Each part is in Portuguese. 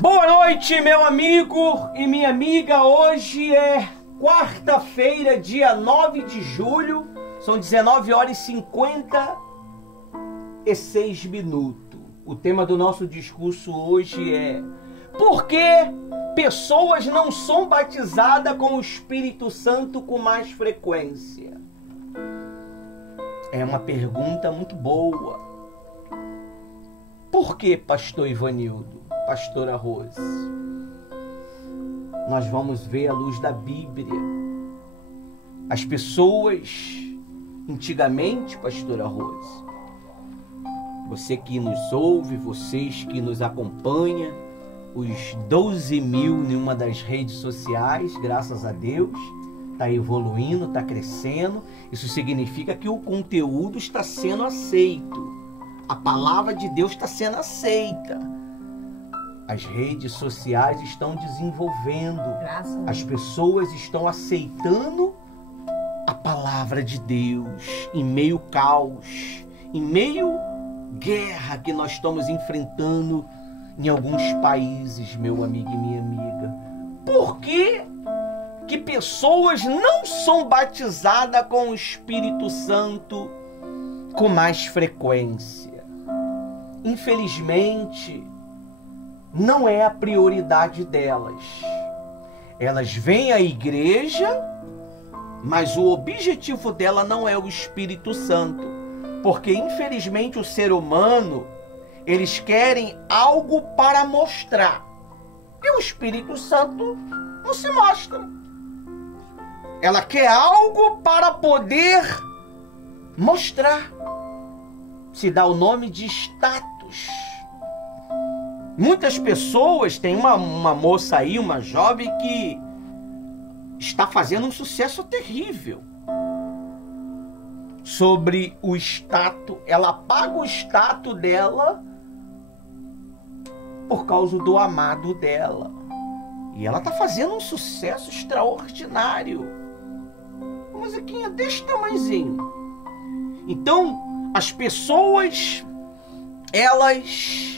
Boa noite, meu amigo e minha amiga. Hoje é quarta-feira, dia 9 de julho. São 19 horas e 56 minutos. O tema do nosso discurso hoje é: por que pessoas não são batizadas com o Espírito Santo com mais frequência? É uma pergunta muito boa. Por que, pastor Ivanildo? Pastora Rose? Nós vamos ver à luz da Bíblia. As pessoas, antigamente, pastora Rose, você que nos ouve, vocês que nos acompanham, os 12 mil em uma das redes sociais, graças a Deus, está evoluindo, está crescendo. Isso significa que o conteúdo está sendo aceito. A palavra de Deus está sendo aceita. As redes sociais estão desenvolvendo. As pessoas estão aceitando a palavra de Deus em meio caos, em meio guerra que nós estamos enfrentando em alguns países, meu amigo e minha amiga. Por que pessoas não são batizadas com o Espírito Santo com mais frequência? Infelizmente, não é a prioridade delas. Elas vêm à igreja, mas o objetivo dela não é o Espírito Santo. Porque, infelizmente, o ser humano, eles querem algo para mostrar. E o Espírito Santo não se mostra. Ela quer algo para poder mostrar. Se dá o nome de status. Muitas pessoas, tem uma moça aí, uma jovem que está fazendo um sucesso terrível sobre o status. Ela paga o status dela por causa do amado dela. E ela está fazendo um sucesso extraordinário. Uma musiquinha desse tamanhozinho. Então, as pessoas, elas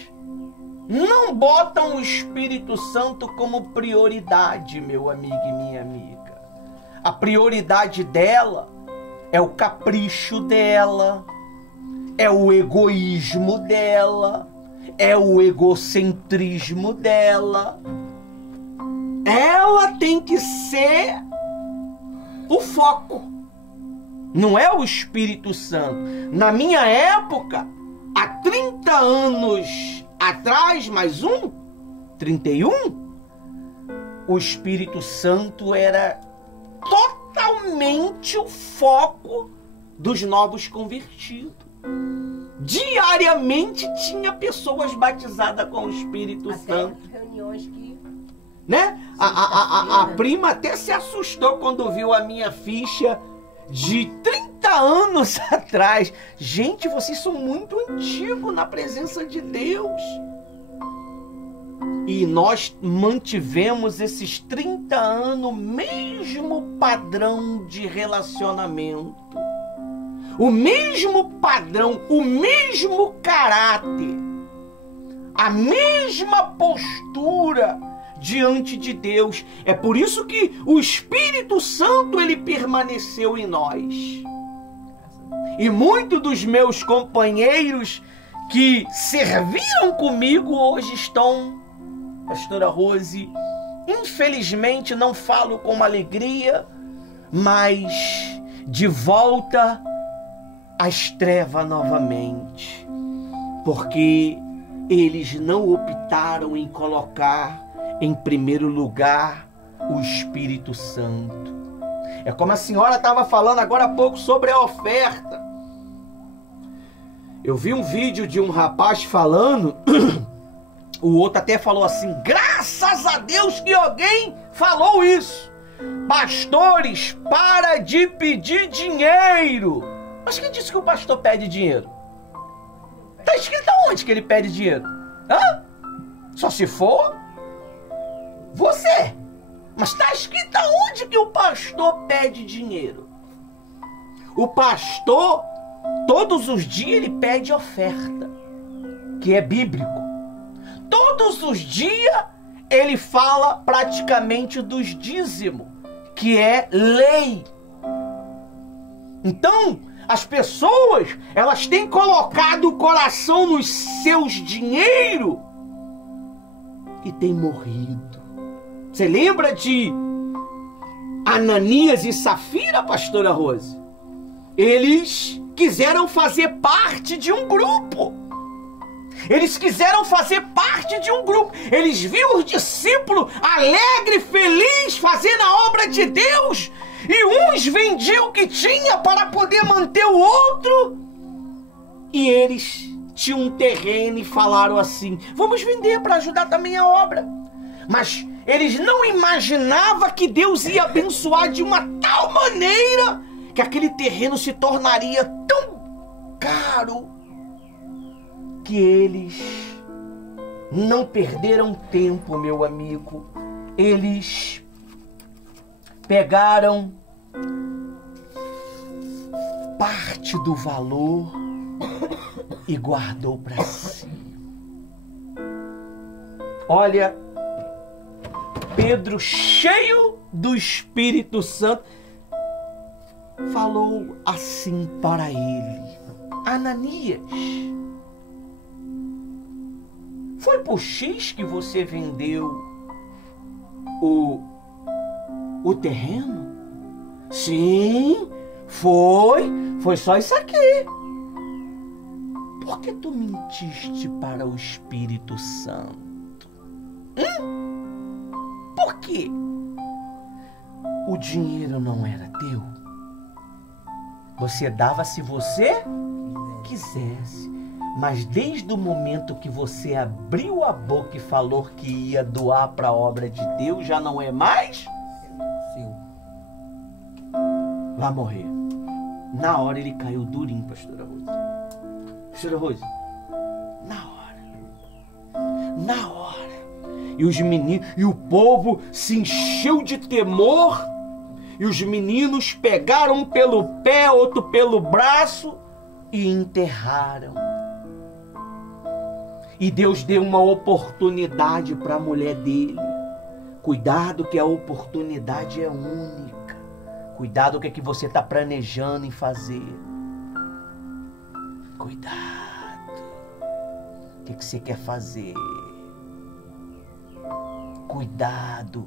não botam o Espírito Santo como prioridade, meu amigo e minha amiga. A prioridade dela é o capricho dela, é o egoísmo dela, é o egocentrismo dela. Ela tem que ser o foco, não é o Espírito Santo. Na minha época, há 30 anos atrás, mais 31, o Espírito Santo era totalmente o foco dos novos convertidos. Diariamente tinha pessoas batizadas com o Espírito Santo. Reuniões que... Né? A prima até se assustou quando viu a minha ficha de 30 anos atrás. Gente, vocês são muito antigos na presença de Deus. E nós mantivemos esses 30 anos o mesmo padrão de relacionamento. O mesmo padrão, o mesmo caráter. A mesma postura diante de Deus. É por isso que o Espírito Santo, ele permaneceu em nós. E muitos dos meus companheiros que serviram comigo hoje estão, pastora Rose, infelizmente não falo com alegria, mas de volta às trevas novamente. Porque eles não optaram em colocar em primeiro lugar o Espírito Santo. É como a senhora estava falando agora há pouco sobre a oferta. Eu vi um vídeo de um rapaz falando, o outro até falou assim: graças a Deus que alguém falou isso. Pastores, para de pedir dinheiro. Mas quem disse que o pastor pede dinheiro? Está escrito aonde que ele pede dinheiro? Hã? Só se for você. Mas está escrito aonde que o pastor pede dinheiro? O pastor, todos os dias, ele pede oferta, que é bíblico. todos os dias ele fala praticamente dos dízimos, que é lei. Então, as pessoas, elas têm colocado o coração nos seus dinheiros e têm morrido. Você lembra de Ananias e Safira, pastora Rose? Eles quiseram fazer parte de um grupo. Eles quiseram fazer parte de um grupo. Eles viram os discípulos alegres, felizes, fazendo a obra de Deus. E uns vendiam o que tinha para poder manter o outro. E eles tinham um terreno e falaram assim: vamos vender para ajudar também a obra. Mas eles não imaginavam que Deus ia abençoar de uma tal maneira que aquele terreno se tornaria tão caro que eles não perderam tempo, meu amigo. Eles pegaram parte do valor e guardou para si. Olha, Pedro, cheio do Espírito Santo, falou assim para ele: Ananias, foi por X que você vendeu o terreno? Sim, foi só isso aqui. Por que tu mentiste para o Espírito Santo? Por quê? O dinheiro não era teu. Você dava se você quisesse. Mas desde o momento que você abriu a boca e falou que ia doar para a obra de Deus, já não é mais seu. Vai morrer. Na hora ele caiu durinho, pastora Rose. Pastora Rose, na hora. E os meninos, e o povo se encheu de temor. E os meninos pegaram um pelo pé, outro pelo braço e enterraram. E Deus deu uma oportunidade para a mulher dele. Cuidado que a oportunidade é única. Cuidado com o que você está planejando em fazer. Cuidado. O que você quer fazer? Cuidado.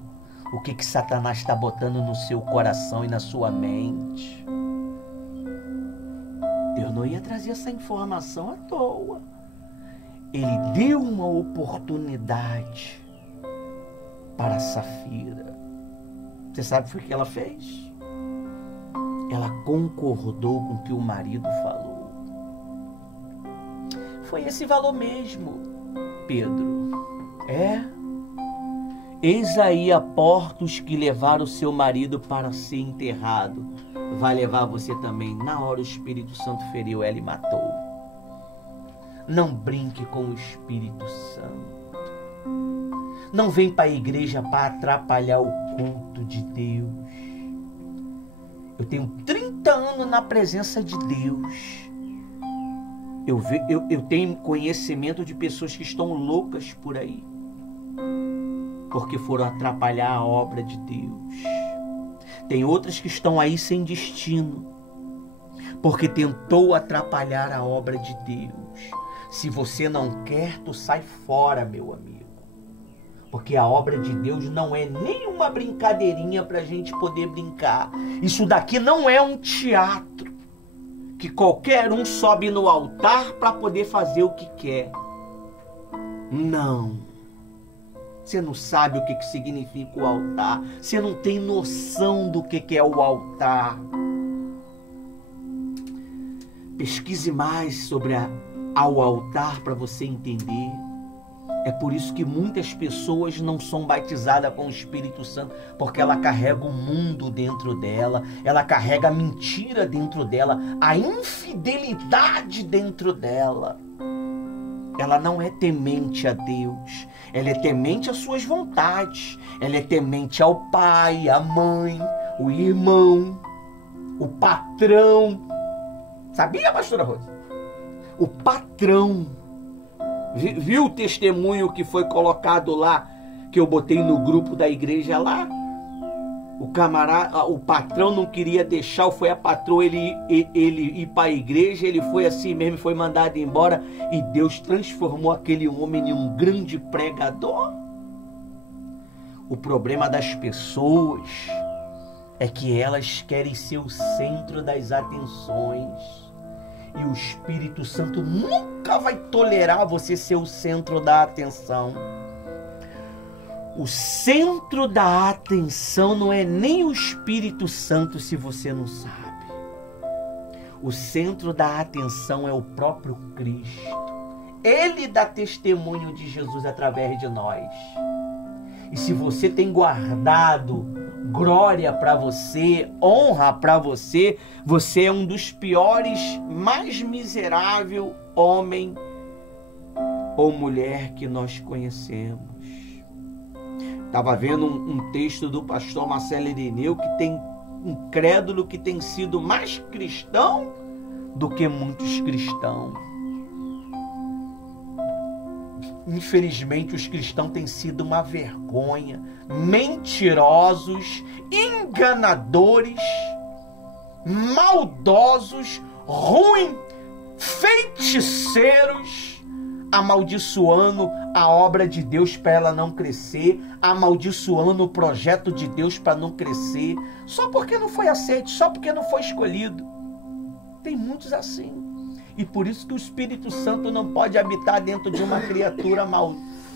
O que Satanás está botando no seu coração e na sua mente. Deus não ia trazer essa informação à toa. Ele deu uma oportunidade para Safira. Você sabe o que ela fez? Ela concordou com o que o marido falou. Foi esse valor mesmo, Pedro. Eis aí a porta os que levaram o seu marido para ser enterrado. Vai levar você também. Na hora o Espírito Santo feriu ela e matou. Não brinque com o Espírito Santo. Não vem para a igreja para atrapalhar o culto de Deus. Eu tenho 30 anos na presença de Deus. Eu tenho conhecimento de pessoas que estão loucas por aí, porque foram atrapalhar a obra de Deus. Tem outras que estão aí sem destino, porque tentou atrapalhar a obra de Deus. Se você não quer, tu sai fora, meu amigo. Porque a obra de Deus não é nenhuma brincadeirinha para a gente poder brincar. Isso daqui não é um teatro que qualquer um sobe no altar para poder fazer o que quer. Não. Você não sabe o que significa o altar. Você não tem noção do que é o altar. Pesquise mais sobre ao altar para você entender. É por isso que muitas pessoas não são batizadas com o Espírito Santo, porque ela carrega o mundo dentro dela, ela carrega a mentira dentro dela, a infidelidade dentro dela. Ela não é temente a Deus, ela é temente às suas vontades, ela é temente ao pai, à mãe, o irmão, o patrão. Sabia, pastora Rosa? O patrão. Viu o testemunho que foi colocado lá, que eu botei no grupo da igreja lá? O patrão não queria deixar, foi a patroa ele ir para a igreja, ele foi assim mesmo, foi mandado embora, e Deus transformou aquele homem em um grande pregador. O problema das pessoas é que elas querem ser o centro das atenções, e o Espírito Santo nunca vai tolerar você ser o centro da atenção. O centro da atenção não é nem o Espírito Santo, se você não sabe. O centro da atenção é o próprio Cristo. Ele dá testemunho de Jesus através de nós. E se você tem guardado glória para você, honra para você, você é um dos piores, mais miserável homem ou mulher que nós conhecemos. Estava vendo um texto do pastor Marcelo Irineu, que tem incrédulo que tem sido mais cristão do que muitos cristãos. Infelizmente, os cristãos têm sido uma vergonha, mentirosos, enganadores, maldosos, ruins, feiticeiros, amaldiçoando a obra de Deus para ela não crescer, amaldiçoando o projeto de Deus para não crescer, só porque não foi aceito, só porque não foi escolhido. Tem muitos assim. E por isso que o Espírito Santo não pode habitar dentro de uma criatura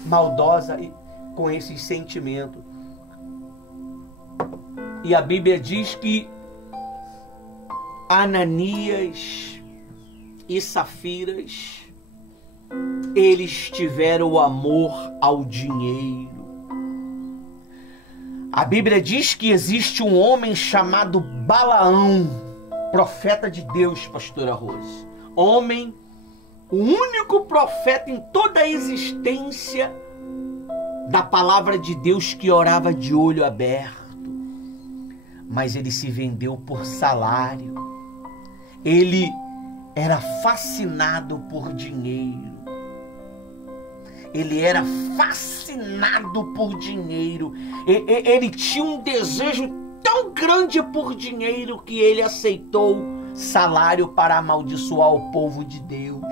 maldosa e com esses sentimentos. E a Bíblia diz que Ananias e Safiras, eles tiveram o amor ao dinheiro. A Bíblia diz que existe um homem chamado Balaão, profeta de Deus, pastora Rose. Homem, o único profeta em toda a existência da palavra de Deus que orava de olho aberto. Mas ele se vendeu por salário. Ele era fascinado por dinheiro. Ele era fascinado por dinheiro. Ele tinha um desejo tão grande por dinheiro que ele aceitou salário para amaldiçoar o povo de Deus,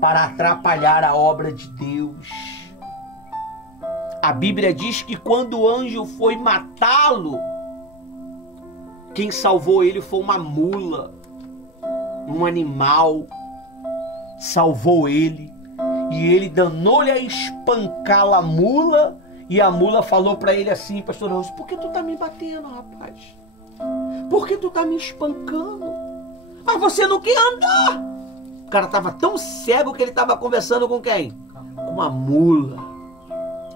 para atrapalhar a obra de Deus. A Bíblia diz que quando o anjo foi matá-lo, quem salvou ele foi uma mula, um animal, salvou ele. E ele danou-lhe a espancá-la a mula, e a mula falou para ele assim: pastor Rose, por que tu tá me batendo, rapaz? Por que tu tá me espancando? Mas você não quer andar. O cara estava tão cego que ele estava conversando com quem? Com a mula.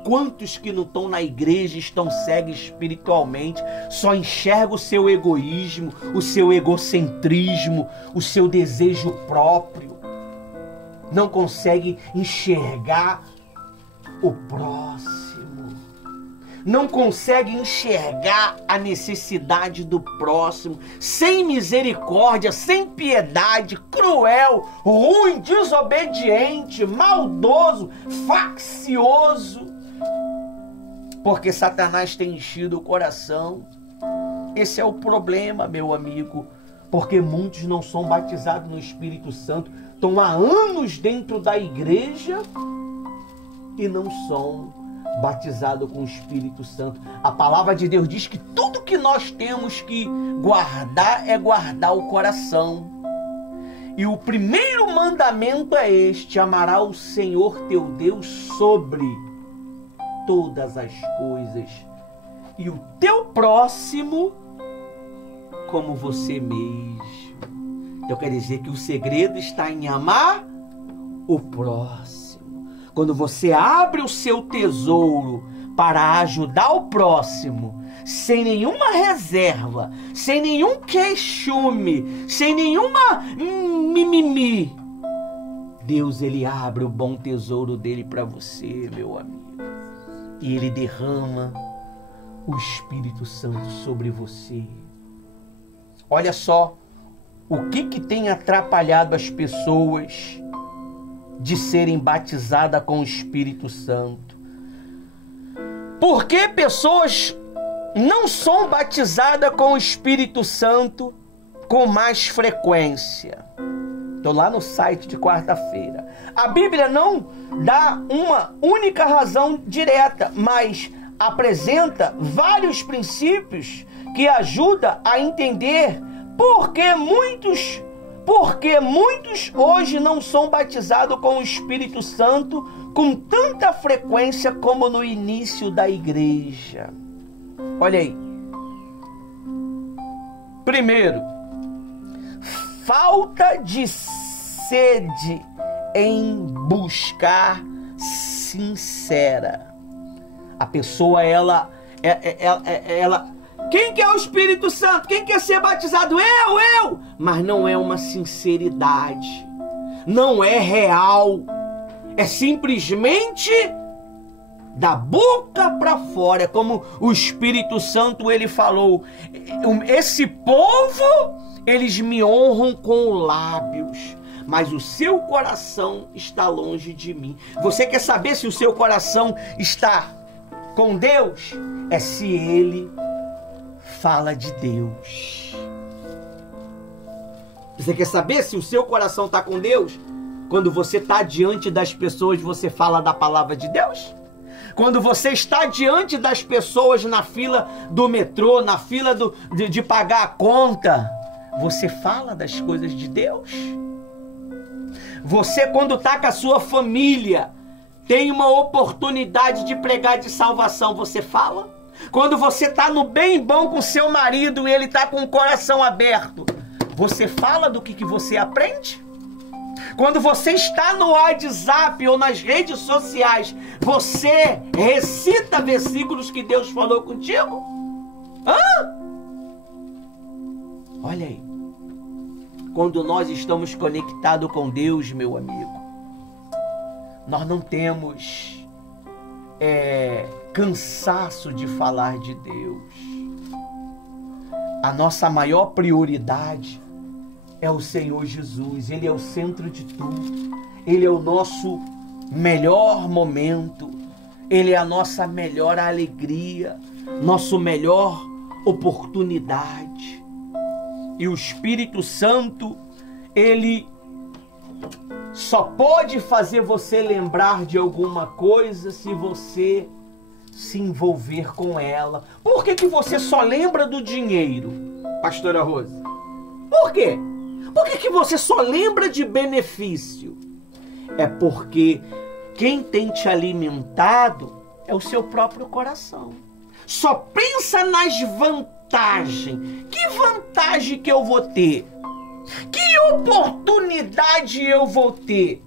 Quantos que não estão na igreja estão cegos espiritualmente, só enxergam o seu egoísmo, o seu egocentrismo, o seu desejo próprio. Não consegue enxergar o próximo. Não consegue enxergar a necessidade do próximo, sem misericórdia, sem piedade, cruel, ruim, desobediente, maldoso, faccioso, porque Satanás tem enchido o coração. Esse é o problema, meu amigo, porque muitos não são batizados no Espírito Santo, estão há anos dentro da igreja e não são batizado com o Espírito Santo. A palavra de Deus diz que tudo que nós temos que guardar é guardar o coração. E o primeiro mandamento é este: amará o Senhor teu Deus sobre todas as coisas, e o teu próximo como você mesmo. Então quer dizer que o segredo está em amar o próximo. Quando você abre o seu tesouro para ajudar o próximo, sem nenhuma reserva, sem nenhum queixume, sem nenhuma mimimi, Deus, ele abre o bom tesouro dele para você, meu amigo. E ele derrama o Espírito Santo sobre você. Olha só o que tem atrapalhado as pessoas de serem batizadas com o Espírito Santo? Por que pessoas não são batizadas com o Espírito Santo com mais frequência? Estou lá no site de quarta-feira. A Bíblia não dá uma única razão direta, mas apresenta vários princípios que ajudam a entender por que muitos hoje não são batizados com o Espírito Santo com tanta frequência como no início da igreja. Olha aí. Primeiro, falta de sede em buscar sincera. A pessoa, ela... Quem quer o Espírito Santo? Quem quer ser batizado? Eu! Mas não é uma sinceridade. Não é real. É simplesmente da boca para fora. É como o Espírito Santo, ele falou. Esse povo, eles me honram com lábios, mas o seu coração está longe de mim. Você quer saber se o seu coração está com Deus? É se ele fala de Deus. Você quer saber se o seu coração está com Deus? Quando você está diante das pessoas, você fala da palavra de Deus? Quando você está diante das pessoas na fila do metrô, na fila de pagar a conta, você fala das coisas de Deus? Você, quando está com a sua família, tem uma oportunidade de pregar de salvação, você fala? Quando você está no bem bom com seu marido e ele está com o coração aberto, você fala do que você aprende? Quando você está no WhatsApp ou nas redes sociais, você recita versículos que Deus falou contigo? Hã? Olha aí. Quando nós estamos conectados com Deus, meu amigo, nós não temos cansaço de falar de Deus. A nossa maior prioridade é o Senhor Jesus. Ele é o centro de tudo. Ele é o nosso melhor momento. Ele é a nossa melhor alegria, nossa melhor oportunidade. E o Espírito Santo, ele só pode fazer você lembrar de alguma coisa se você se envolver com ela. Por que você só lembra do dinheiro, pastora Rose? Por quê? Por que você só lembra de benefício? É porque quem tem te alimentado é o seu próprio coração. Só pensa nas vantagens. Que vantagem que eu vou ter? Que oportunidade eu vou ter?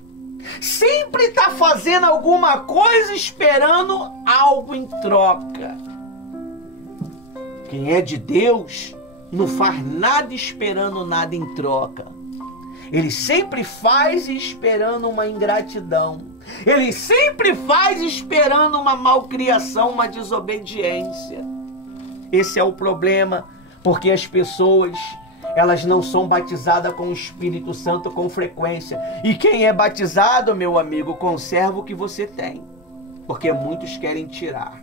Sempre está fazendo alguma coisa esperando algo em troca. Quem é de Deus não faz nada esperando nada em troca. Ele sempre faz esperando uma ingratidão. Ele sempre faz esperando uma malcriação, uma desobediência. Esse é o problema, porque as pessoas, elas não são batizadas com o Espírito Santo com frequência. E quem é batizado, meu amigo, conserva o que você tem, porque muitos querem tirar.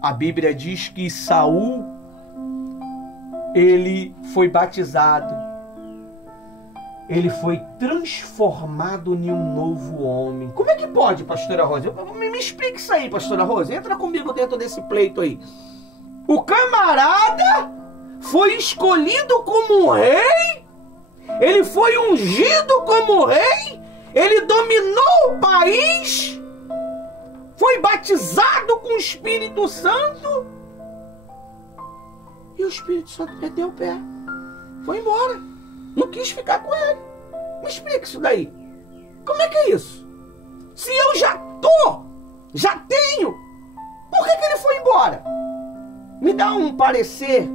A Bíblia diz que Saul, ele foi batizado, ele foi transformado em um novo homem. Como é que pode, pastora Rosa? Me explique isso aí, pastora Rosa. Entra comigo dentro desse pleito aí. O camarada foi escolhido como um rei, ele foi ungido como rei, ele dominou o país, foi batizado com o Espírito Santo, e o Espírito Santo meteu o pé, foi embora, não quis ficar com ele. Me explica isso daí. Como é que é isso? Se eu já tenho, por que ele foi embora? Me dá um parecer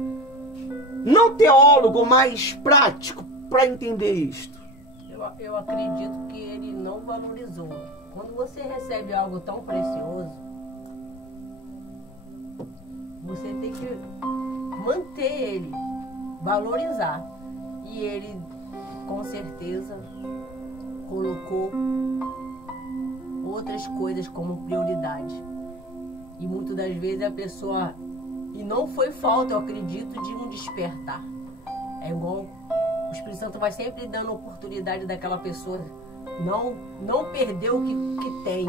não teólogo, mas prático para entender isto. Eu acredito que ele não valorizou. Quando você recebe algo tão precioso, você tem que manter ele, valorizar. E ele, com certeza, colocou colocou outras coisas como prioridade. E muitas das vezes a pessoa... E não foi falta, eu acredito, de um despertar. É igual o Espírito Santo vai sempre dando oportunidade daquela pessoa não perder o que tem.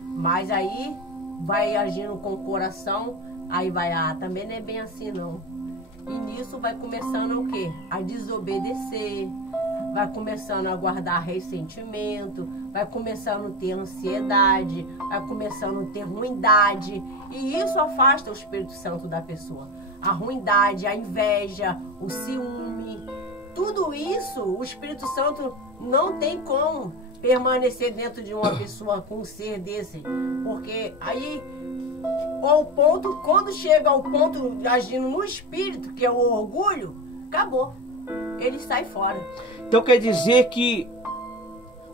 Mas aí vai agindo com o coração, aí vai, também não é bem assim não. E nisso vai começando o quê? A desobedecer, vai começando a guardar ressentimento, vai começando a ter ansiedade, vai começando a ter ruindade. E isso afasta o Espírito Santo da pessoa. A ruindade, a inveja, o ciúme, tudo isso o Espírito Santo não tem como permanecer dentro de uma pessoa com um ser desse. Porque aí, ao ponto, quando chega ao ponto agindo no espírito, que é o orgulho, acabou. Ele sai fora. Então quer dizer que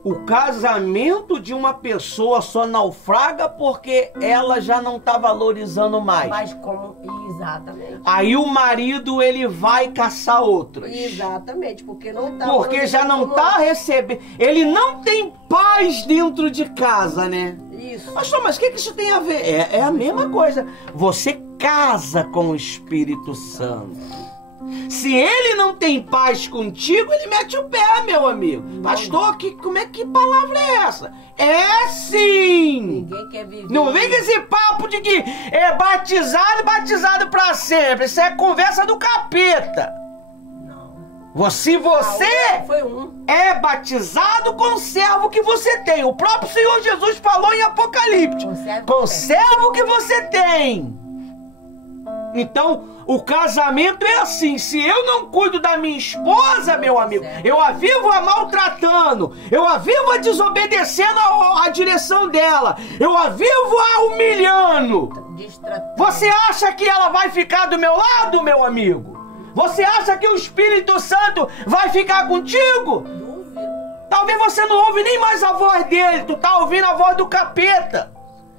o casamento de uma pessoa só naufraga porque ela já não está valorizando mais. Mas como... Exatamente. Aí o marido, ele vai caçar outras. Exatamente, porque não tá... Porque já não está recebendo. Ele não tem paz dentro de casa, né? Isso. Pastor, mas o que isso tem a ver? É a mesma coisa. Você casa com o Espírito Santo. Se ele não tem paz contigo, ele mete o pé, meu amigo. Pastor, que palavra é essa? É sim! Ninguém quer viver. Não vem com esse papo de que é batizado pra sempre. Isso é conversa do capeta. Não. Se você Foi um. é batizado, conserva o que você tem. O próprio Senhor Jesus falou em Apocalipse. Conserva o que você tem. Então, o casamento é assim. Se eu não cuido da minha esposa, meu amigo, eu a vivo a maltratando, eu a vivo a desobedecendo a direção dela, eu a vivo a humilhando. Você acha que ela vai ficar do meu lado, meu amigo? Você acha que o Espírito Santo vai ficar contigo? Dúvida. Talvez você não ouve nem mais a voz dele, tu tá ouvindo a voz do capeta.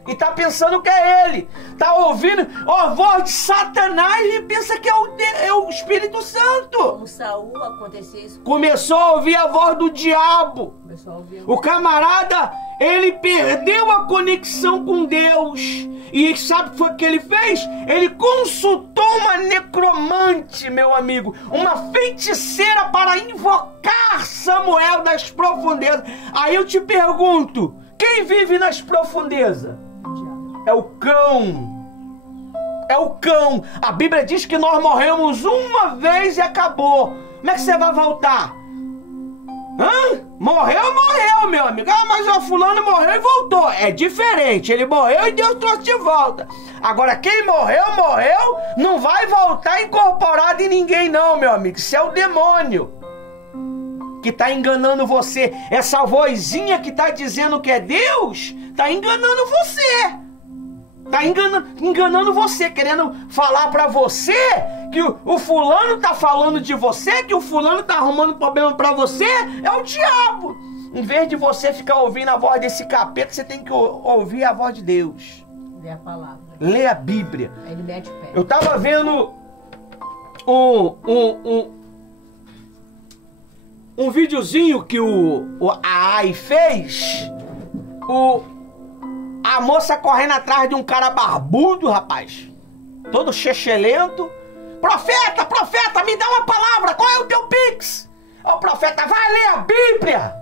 E tá pensando que é ele. Tá ouvindo a voz de Satanás e pensa que é o Espírito Santo. Como Saul aconteceu isso. Começou a ouvir a voz do diabo. Começou a ouvir. O camarada, ele perdeu a conexão com Deus. E sabe o que foi que ele fez? Ele consultou uma necromante, meu amigo. Uma feiticeira para invocar Samuel das profundezas. Aí eu te pergunto, quem vive nas profundezas? É o cão. É o cão. A Bíblia diz que nós morremos uma vez e acabou. Como é que você vai voltar? Morreu, meu amigo. Mas o fulano morreu e voltou. É diferente. Ele morreu e Deus trouxe de volta. Agora, quem morreu, não vai voltar incorporado em ninguém não, meu amigo. Isso é o demônio que está enganando você. Essa vozinha que está dizendo que é Deus, está enganando você. Está enganando você, querendo falar para você que o fulano está falando de você, que o fulano está arrumando problema para você. É o diabo. Em vez de você ficar ouvindo a voz desse capeta, você tem que ouvir a voz de Deus. Lê a palavra. Lê a Bíblia. Aí ele mete o pé. Eu estava vendo um videozinho que a AI fez. A moça correndo atrás de um cara barbudo, rapaz. Todo chechelento. Profeta, me dá uma palavra. Qual é o teu pix? O profeta, vai ler a Bíblia.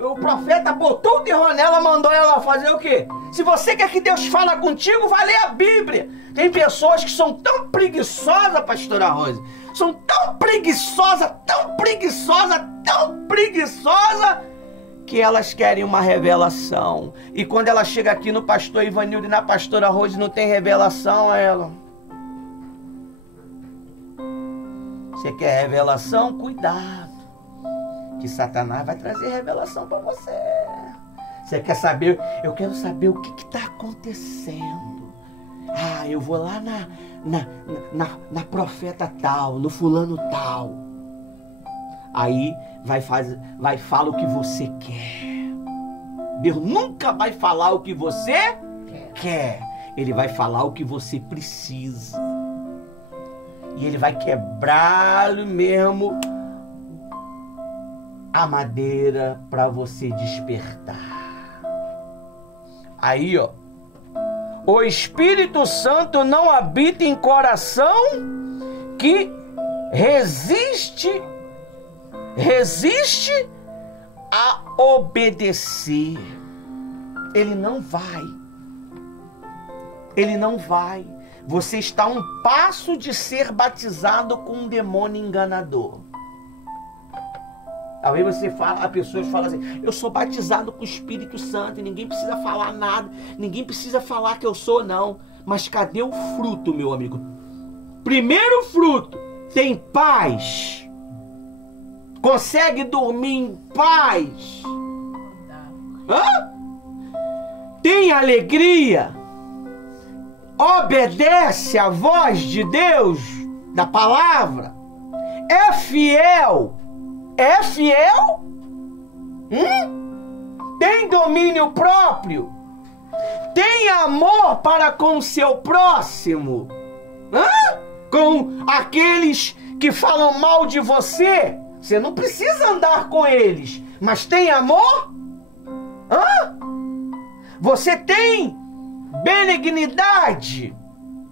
O profeta botou o terror nela, mandou ela fazer o quê? Se você quer que Deus fale contigo, vai ler a Bíblia. Tem pessoas que são tão preguiçosas, pastora Rose. São tão preguiçosas, que elas querem uma revelação. E quando ela chega aqui no pastor Ivanildo e na pastora Rose não tem revelação, ela... Você quer revelação? Cuidado, que Satanás vai trazer revelação para você. Você quer saber? Eu quero saber o que está acontecendo. Eu vou lá na profeta tal, no fulano tal. Aí vai falar o que você quer. Deus nunca vai falar o que você quer. Ele vai falar o que você precisa. E ele vai quebrar mesmo a madeira para você despertar. Aí, ó, o Espírito Santo não habita em coração que resiste a obedecer. Ele não vai. Você está a um passo de ser batizado com um demônio enganador. Talvez você fala, as pessoas falam assim: eu sou batizado com o Espírito Santo e ninguém precisa falar nada, ninguém precisa falar que eu sou, não. Mas cadê o fruto, meu amigo? Primeiro fruto, tem paz? Consegue dormir em paz? Hã? Tem alegria? Obedece à voz de Deus, da palavra? É fiel? É fiel? Tem domínio próprio? Tem amor para com o seu próximo? Com aqueles que falam mal de você? Você não precisa andar com eles, mas tem amor? Você tem benignidade?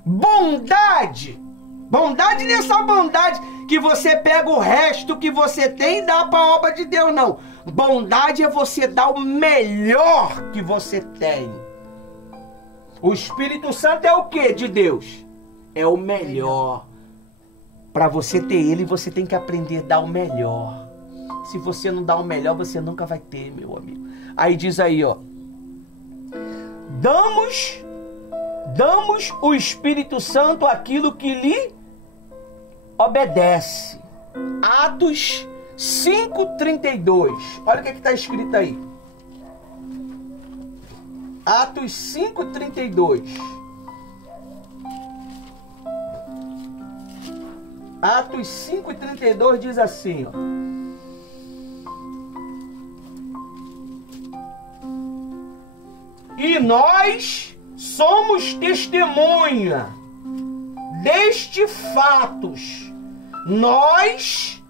Bondade? Bondade nessa bondade que você pega o resto que você tem e dá para a obra de Deus, não. Bondade é você dar o melhor que você tem. O Espírito Santo é o que de Deus? É o melhor. Para você ter ele, você tem que aprender a dar o melhor. Se você não dá o melhor, você nunca vai ter, meu amigo. Aí diz aí, ó: damos o Espírito Santo aquilo que lhe obedece. Atos 5:32. Olha o que está escrito aí. Atos 5:32. Atos 5:32 diz assim, ó: e nós somos testemunha destes fatos, nós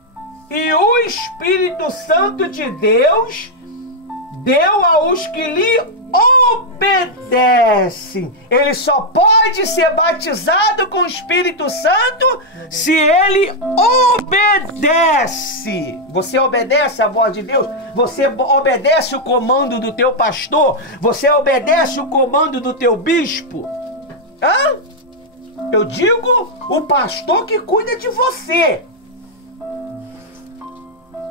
e o Espírito Santo de Deus deu aos que lhe obedecem. Ele só pode ser batizado com o Espírito Santo se ele obedece. Você obedece à voz de Deus? Você obedece o comando do teu pastor? Você obedece o comando do teu bispo? Eu digo o pastor que cuida de você.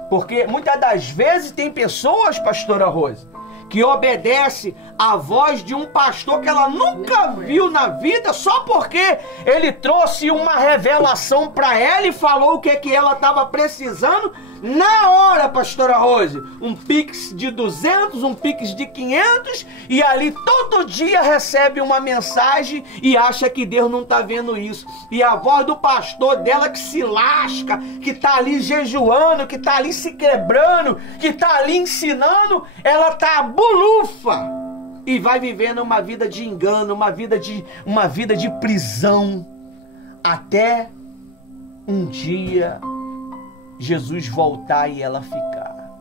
Porque muitas das vezes tem pessoas, pastora Rose, que obedece à voz de um pastor que ela nunca viu na vida, só porque ele trouxe uma revelação para ela e falou o que é que ela estava precisando na hora, pastora Rose. Um pix de 200, um pix de 500, e ali todo dia recebe uma mensagem e acha que Deus não está vendo isso. E a voz do pastor dela que se lasca, que está ali jejuando, que está ali se quebrando, que está ali ensinando, ela está bulufa e vai vivendo uma vida de engano, uma vida de prisão, até um dia Jesus voltar e ela ficar.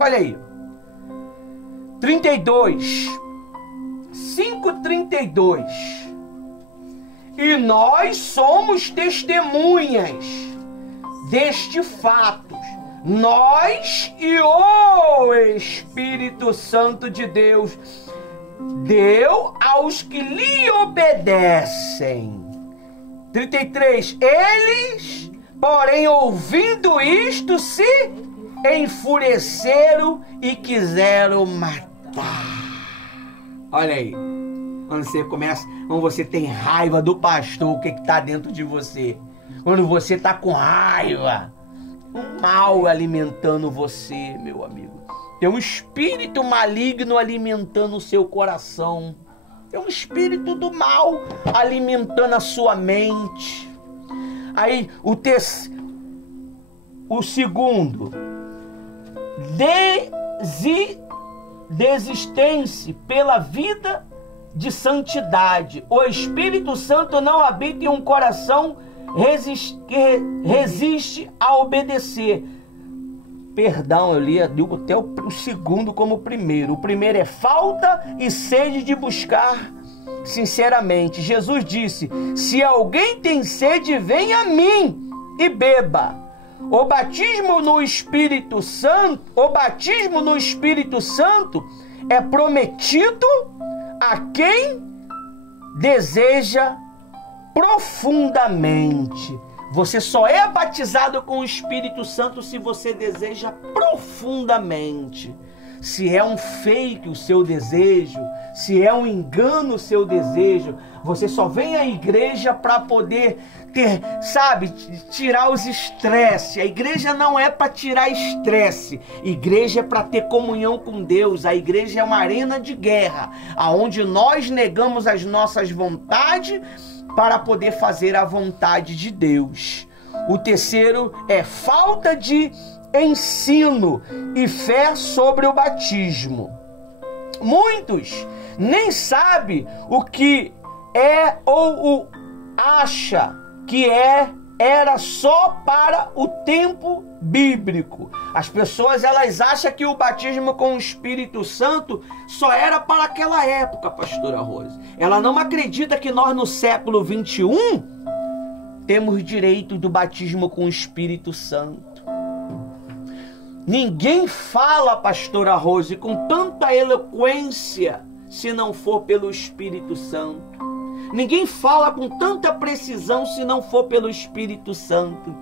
Olha aí. 5:32. E nós somos testemunhas deste fato. Nós e o Espírito Santo de Deus deu aos que lhe obedecem. 33. Eles, porém, ouvindo isto, se enfureceram e quiseram matar. Olha aí. Quando você tem raiva do pastor, o que está dentro de você? Quando você está com raiva, um mal alimentando você, meu amigo. Tem um espírito maligno alimentando o seu coração. Tem um espírito do mal alimentando a sua mente. Aí o segundo, desistência pela vida de santidade. O Espírito Santo não habita em um coração que resiste a obedecer. Perdão, eu li até o segundo como o primeiro. O primeiro é falta e sede de buscar sinceramente. Jesus disse: se alguém tem sede, venha a mim e beba. O batismo no Espírito Santo é prometido a quem deseja profundamente. Você só é batizado com o Espírito Santo se você deseja profundamente. Se é um fake o seu desejo, se é um engano o seu desejo, você só vem à igreja para poder ter, tirar os estresses. A igreja não é para tirar estresse. A igreja é para ter comunhão com Deus. A igreja é uma arena de guerra, aonde nós negamos as nossas vontades para poder fazer a vontade de Deus. O terceiro é falta de ensino e fé sobre o batismo. Muitos nem sabem o que é ou acha que era só para o tempo bíblico. As pessoas, elas acham que o batismo com o Espírito Santo só era para aquela época, pastora Rose. Ela não acredita que nós no século 21 temos direito do batismo com o Espírito Santo. Ninguém fala, pastora Rose, com tanta eloquência se não for pelo Espírito Santo. Ninguém fala com tanta precisão se não for pelo Espírito Santo.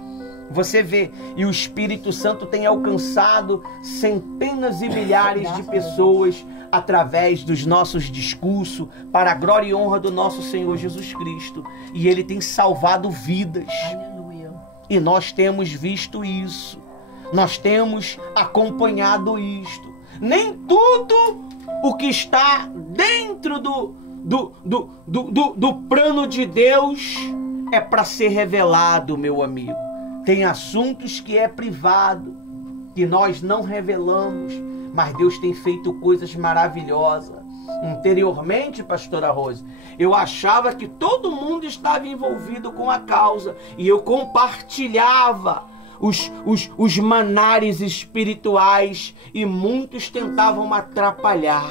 Você vê, e o Espírito Santo tem alcançado centenas e milhares de pessoas através dos nossos discursos, para a glória e honra do nosso Senhor Jesus Cristo. E Ele tem salvado vidas. Aleluia. E nós temos visto isso. Nós temos acompanhado isto. Nem tudo o que está dentro do plano de Deus é para ser revelado, meu amigo. Tem assuntos que é privado, que nós não revelamos, mas Deus tem feito coisas maravilhosas. Anteriormente, pastora Rose, eu achava que todo mundo estava envolvido com a causa e eu compartilhava os manares espirituais e muitos tentavam atrapalhar.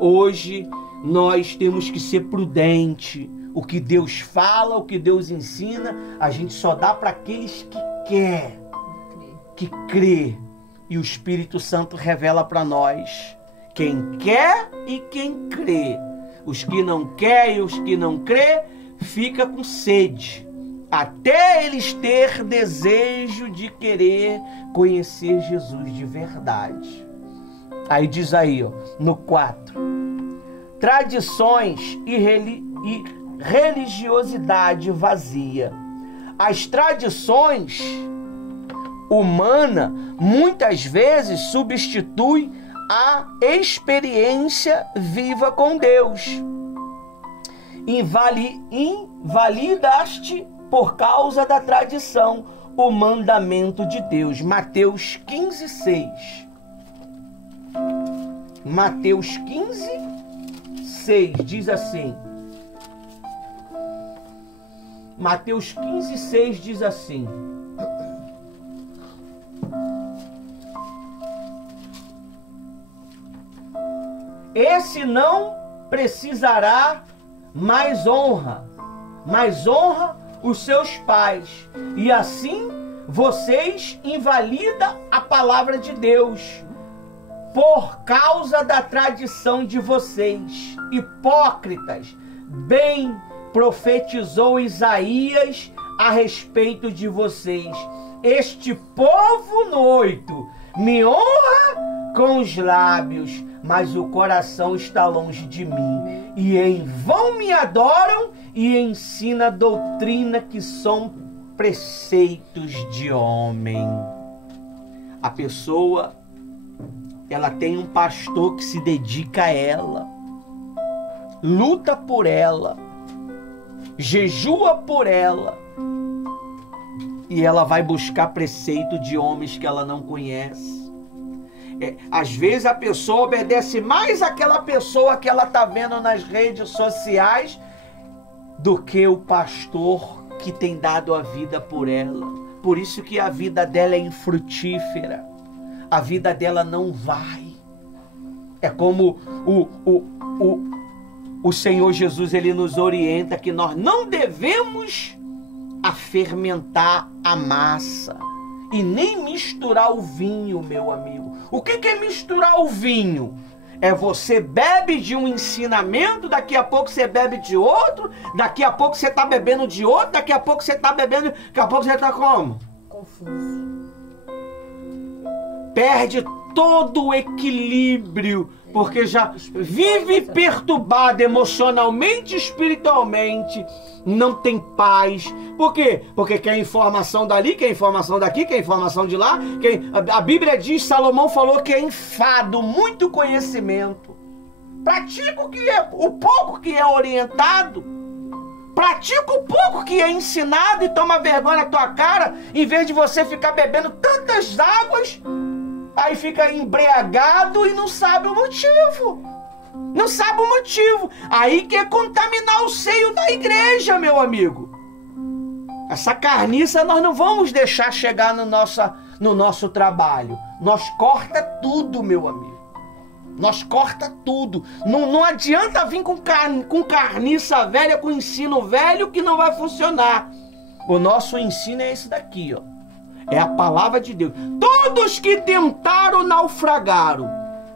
Hoje nós temos que ser prudente. O que Deus fala, o que Deus ensina, a gente só dá para aqueles que crê. E o Espírito Santo revela para nós quem quer e quem crê. Os que não querem e os que não crê, fica com sede, até eles ter desejo de querer conhecer Jesus de verdade. Aí diz aí, ó, no 4, tradições e religiosidade vazia. As tradições humanas muitas vezes substituem a experiência viva com Deus. Invalidaste por causa da tradição o mandamento de Deus. Mateus 15:6. Mateus 15:6 diz assim. Mateus 15:6 diz assim: esse não precisará mais honra, mas honra os seus pais, e assim vocês invalidam a palavra de Deus por causa da tradição de vocês. Hipócritas, bem profetizou Isaías a respeito de vocês. Este povo, no 8, me honra com os lábios, mas o coração está longe de mim. E em vão me adoram e ensina doutrina que são preceitos de homem. A pessoa, ela tem um pastor que se dedica a ela, luta por ela, jejua por ela, e ela vai buscar preceito de homens que ela não conhece. Às vezes a pessoa obedece mais àquela pessoa que ela está vendo nas redes sociais do que o pastor que tem dado a vida por ela. Por isso que a vida dela é infrutífera. a vida dela não vai. É como o Senhor Jesus, ele nos orienta que nós não devemos fermentar a massa e nem misturar o vinho, meu amigo. O que é misturar o vinho? É você bebe de um ensinamento, daqui a pouco você bebe de outro, daqui a pouco você está bebendo de outro, daqui a pouco você está bebendo, daqui a pouco você está como? Confuso. Perde todo o equilíbrio, porque já vive perturbado emocionalmente, espiritualmente, não tem paz. Por quê? Porque quer informação dali, quer informação daqui, quer informação de lá. A Bíblia diz, Salomão falou que é enfado, muito conhecimento. Pratica o pouco que é orientado. Pratica o pouco que é ensinado e toma vergonha na tua cara, em vez de você ficar bebendo tantas águas. Aí fica embriagado e não sabe o motivo. Não sabe o motivo. Aí quer contaminar o seio da igreja, meu amigo. Essa carniça nós não vamos deixar chegar no nosso trabalho. Nós corta tudo, meu amigo. Nós corta tudo. Não adianta vir com carniça velha, com ensino velho que não vai funcionar. O nosso ensino é esse daqui, ó. É a palavra de Deus. Todos que tentaram naufragaram.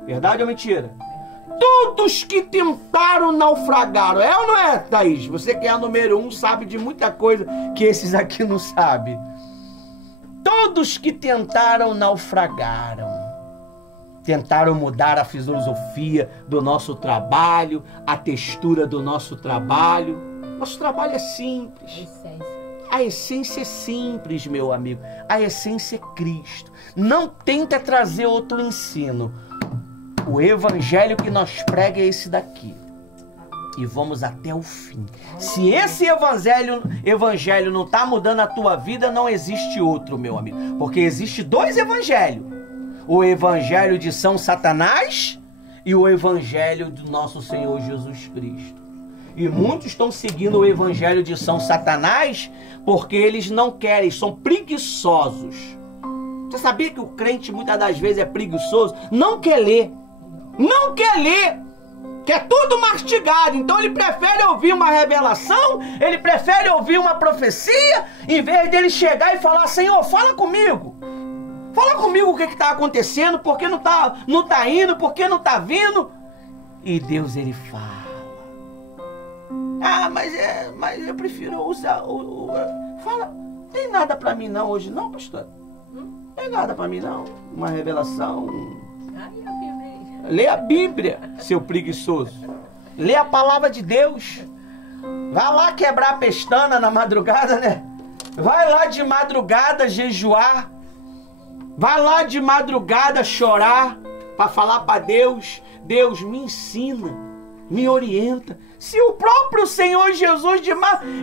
Verdade ou mentira? Todos que tentaram naufragaram. É ou não é, Thaís? Você que é a número 1 sabe de muita coisa que esses aqui não sabem. Todos que tentaram naufragaram. Tentaram mudar a filosofia do nosso trabalho, a textura do nosso trabalho. Nosso trabalho é simples. A essência é simples, meu amigo. A essência é Cristo. Não tenta trazer outro ensino. O evangelho que nós pregamos é esse daqui. E vamos até o fim. Se esse evangelho não está mudando a tua vida, não existe outro, meu amigo. Porque existe 2 evangelhos. O evangelho de São Satanás e o evangelho do nosso Senhor Jesus Cristo. E muitos estão seguindo o evangelho de São Satanás porque eles não querem, são preguiçosos. Você sabia que o crente muitas das vezes é preguiçoso? Não quer ler. Não quer ler. Quer tudo mastigado. Então ele prefere ouvir uma revelação, ele prefere ouvir uma profecia, em vez dele chegar e falar, Senhor, fala comigo. Fala comigo o que está acontecendo, por que não tá indo, por que não está vindo. E Deus, ele fala. Ah, mas eu prefiro usar fala, tem nada pra mim não hoje não, pastor? Tem nada pra mim não? Uma revelação? Lê a Bíblia, seu preguiçoso. Lê a palavra de Deus. Vai lá quebrar a pestana na madrugada, né? Vai lá de madrugada jejuar. Vai lá de madrugada chorar para falar para Deus. Deus, me ensina, me orienta. Se o próprio Senhor Jesus,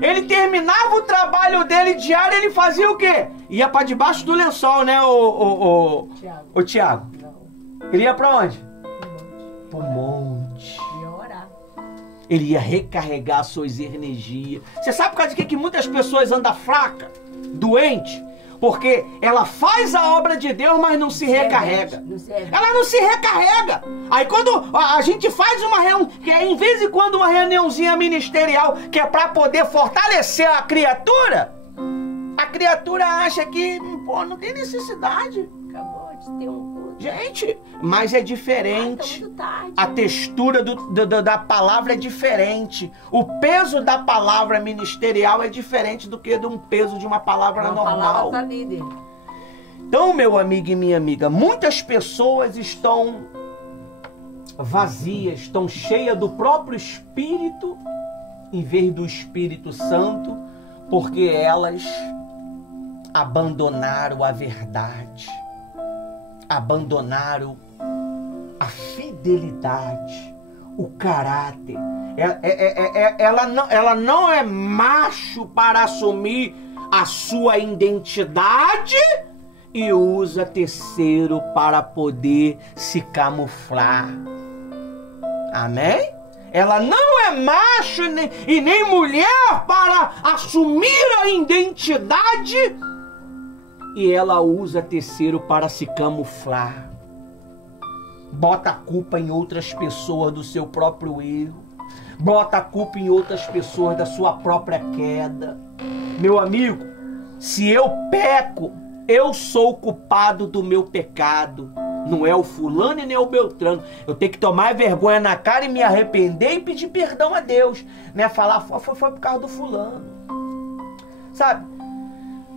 ele terminava o trabalho dele diário, ele fazia o quê? Ia para debaixo do lençol, né, o Tiago? Ele ia para onde? Para o monte. Ia orar. Ele ia recarregar suas energias. Você sabe por causa de que muitas pessoas andam fracas, doentes? Porque ela faz a obra de Deus, mas não se recarrega. Ela não se recarrega. Aí quando a gente faz uma reunião, que é em vez de quando uma reuniãozinha ministerial, que é para poder fortalecer a criatura acha que não tem necessidade. Acabou de ter um culto. Gente, mas é diferente. Tá muito tarde. A textura da palavra é diferente. O peso da palavra ministerial é diferente do que de um peso de uma palavra normal. Palavra líder. Então, meu amigo e minha amiga, muitas pessoas estão vazias, estão cheias do próprio Espírito, em vez do Espírito Santo, porque elas abandonaram a verdade. Abandonaram a fidelidade, o caráter. Ela não é macho para assumir a sua identidade e usa terceiro para poder se camuflar. Amém? Ela não é macho e nem mulher para assumir a identidade e ela usa terceiro para se camuflar. Bota a culpa em outras pessoas do seu próprio erro. Bota a culpa em outras pessoas da sua própria queda. Meu amigo, se eu peco, eu sou culpado do meu pecado. Não é o fulano e nem o Beltrano. Eu tenho que tomar vergonha na cara e me arrepender e pedir perdão a Deus. Né? Falar, foi por causa do fulano. Sabe?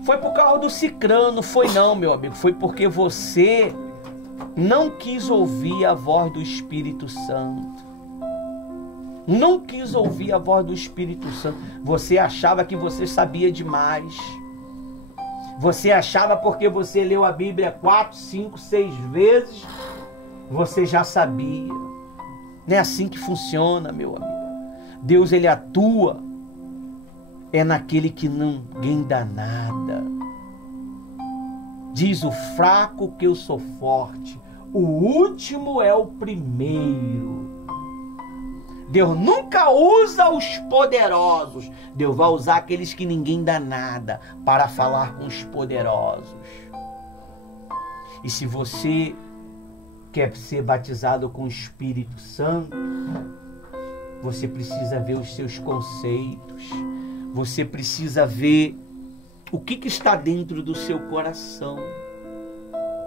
Foi por causa do cicrano. Foi não, meu amigo. Foi porque você não quis ouvir a voz do Espírito Santo. Não quis ouvir a voz do Espírito Santo. Você achava que você sabia demais. Você achava porque você leu a Bíblia 4, 5, 6 vezes, você já sabia. Não é assim que funciona, meu amigo. Deus, ele atua é naquele que ninguém dá nada. Diz o fraco que eu sou forte. O último é o primeiro. Deus nunca usa os poderosos. Deus vai usar aqueles que ninguém dá nada para falar com os poderosos. E se você quer ser batizado com o Espírito Santo, você precisa ver os seus conceitos. Você precisa ver o que está dentro do seu coração.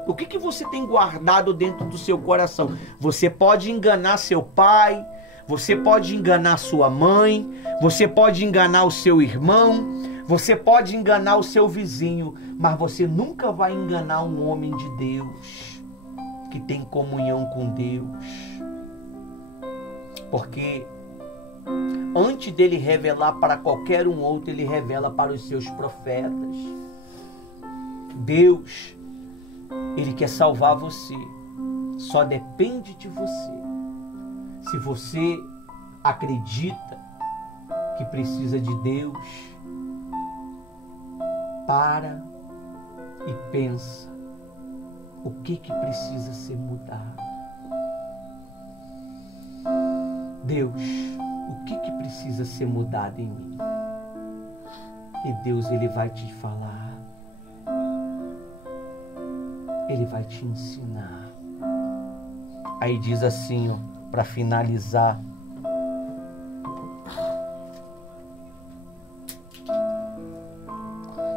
O que você tem guardado dentro do seu coração? Você pode enganar seu pai, você pode enganar sua mãe, você pode enganar o seu irmão, você pode enganar o seu vizinho, mas você nunca vai enganar um homem de Deus, que tem comunhão com Deus. Porque antes dele revelar para qualquer um outro, ele revela para os seus profetas. Deus, ele quer salvar você. Só depende de você. Se você acredita que precisa de Deus, para e pensa o que precisa ser mudado. Deus, o que precisa ser mudado em mim? E Deus, ele vai te falar. Ele vai te ensinar. Aí diz assim, ó, para finalizar.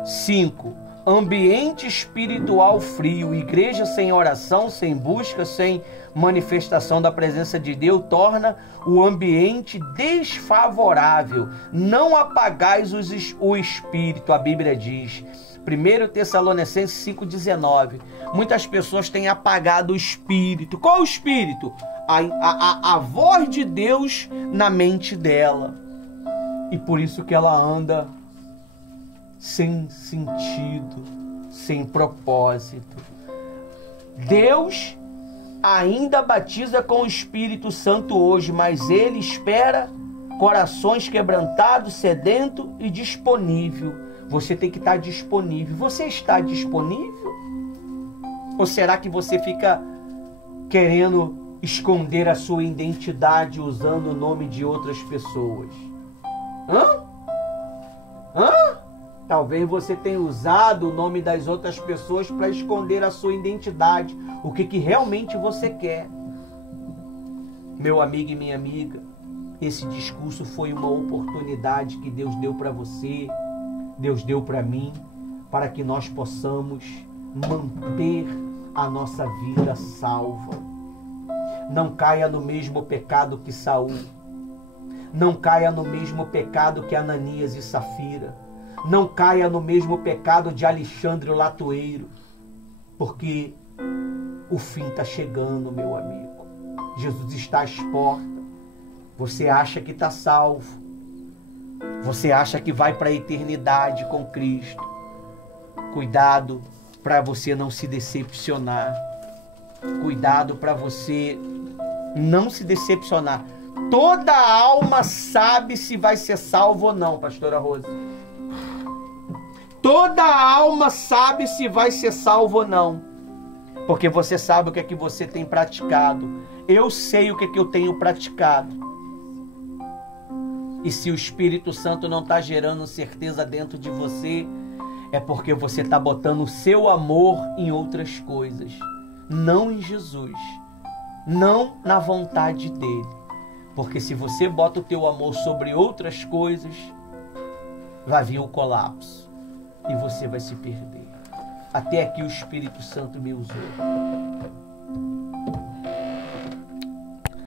Cinco, ambiente espiritual frio, igreja sem oração, sem busca, sem manifestação da presença de Deus, torna o ambiente desfavorável. Não apagais o espírito, a Bíblia diz. 1 Tessalonicenses 5,19. Muitas pessoas têm apagado o espírito. Qual o espírito? A voz de Deus na mente dela. E por isso que ela anda sem sentido, sem propósito. Deus ainda batiza com o Espírito Santo hoje, mas ele espera corações quebrantados, sedentos e disponível. Você tem que estar disponível. Você está disponível? Ou será que você fica querendo esconder a sua identidade usando o nome de outras pessoas? Talvez você tenha usado o nome das outras pessoas para esconder a sua identidade. O que realmente você quer. Meu amigo e minha amiga, esse discurso foi uma oportunidade que Deus deu para você, Deus deu para mim, para que nós possamos manter a nossa vida salva. Não caia no mesmo pecado que Saul. Não caia no mesmo pecado que Ananias e Safira. Não caia no mesmo pecado de Alexandre o Latoeiro. Porque o fim está chegando, meu amigo. Jesus está às portas. Você acha que está salvo. Você acha que vai para a eternidade com Cristo. Cuidado para você não se decepcionar. Cuidado para você não se decepcionar. Toda alma sabe se vai ser salvo ou não, pastora Rosa. Toda alma sabe se vai ser salvo ou não. Porque você sabe o que é que você tem praticado. Eu sei o que é que eu tenho praticado. E se o Espírito Santo não está gerando certeza dentro de você, é porque você está botando o seu amor em outras coisas, não em Jesus, não na vontade dele. Porque se você bota o teu amor sobre outras coisas, vai vir o colapso e você vai se perder. Até aqui o Espírito Santo me usou.